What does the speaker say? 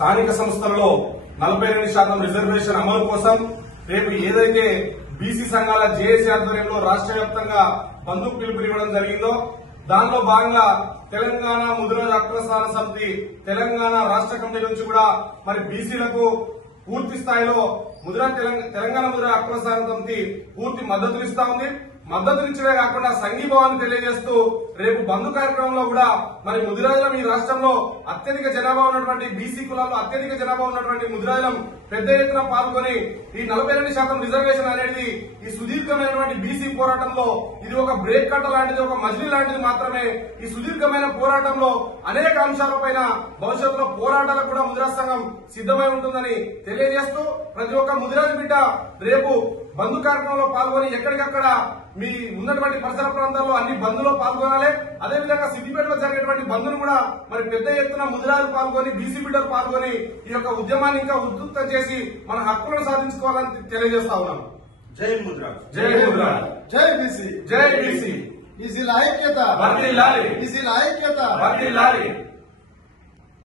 స్థానిక సంస్థలలో 42% రిజర్వేషన్ అమలు కోసం రేపు ఏదైతే బీసీ సంఘాల జేఏసీ ఆధ్వర్యంలో రాష్ట్ర వ్యాప్తంగా బంధు పిలుపునివ్వడం జరిగిందో దానిలో భాగంగా తెలంగాణ ముదిరాజ్ అగ్రస్థాన సమితి తెలంగాణ రాష్ట్ర కమిటీ నుంచి కూడా మరి బీసీలకు పూర్తి స్థాయిలో తెలంగాణ ముదిరాజ్ అగ్రస్థాన సమితి పూర్తి మద్దతునిస్తా ఉంది. మద్దతునిచ్చే కాకుండా సంఘీభావాన్ని తెలియజేస్తూ రేపు బంధు కార్యక్రమంలో కూడా మరి ముదిరాజులం ఈ రాష్ట్రంలో అత్యధిక జనాభా ఉన్నటువంటి బీసీ కులాల్లో అత్యధిక జనాభా ఉన్నటువంటి ముదిరాజులం పెద్ద ఎత్తున పాల్గొని ఈ 42% రిజర్వేషన్ అనేది ఈ సుదీర్ఘమైనటువంటి బీసీ పోరాటంలో ఇది ఒక బ్రేక్ కట్ట లాంటిది, ఒక మజిలీ లాంటిది మాత్రమే. ఈ సుదీర్ఘమైన పోరాటంలో అనేక అంశాలపైన భవిష్యత్తులో పోరాటాలకు కూడా ముదిరాజ్ సంఘం సిద్దమై ఉంటుందని తెలియజేస్తూ ప్రతి ఒక్క ముదిరాజు బిడ్డ రేపు బంధు కార్యక్రమంలో పాల్గొని ఎక్కడికక్కడ మీ ఉన్నటువంటి పరిసర ప్రాంతాల్లో అన్ని బంధులో పాల్గొనాలి. అదేవిధంగా సిద్దిపేటలో జరిగేటువంటి బంధును కూడా మరి పెద్ద ఎత్తున ముదిరాజు పాల్గొని బీసీ బిడ్డలు పాల్గొని ఈ యొక్క ఉద్యమాన్ని ఇంకా ఉధృతం చేసి మన హక్కులను సాధించుకోవాలని తెలియజేస్తా ఉన్నాం. జై ముదిరాజ్, జై ముదిరాజ్, జై బీసీ, జై బీసీ, బీసీల ఐక్యత, వర్ధిల్లాలి, బీసీల ఐక్యత, వర్ధిల్లాలి.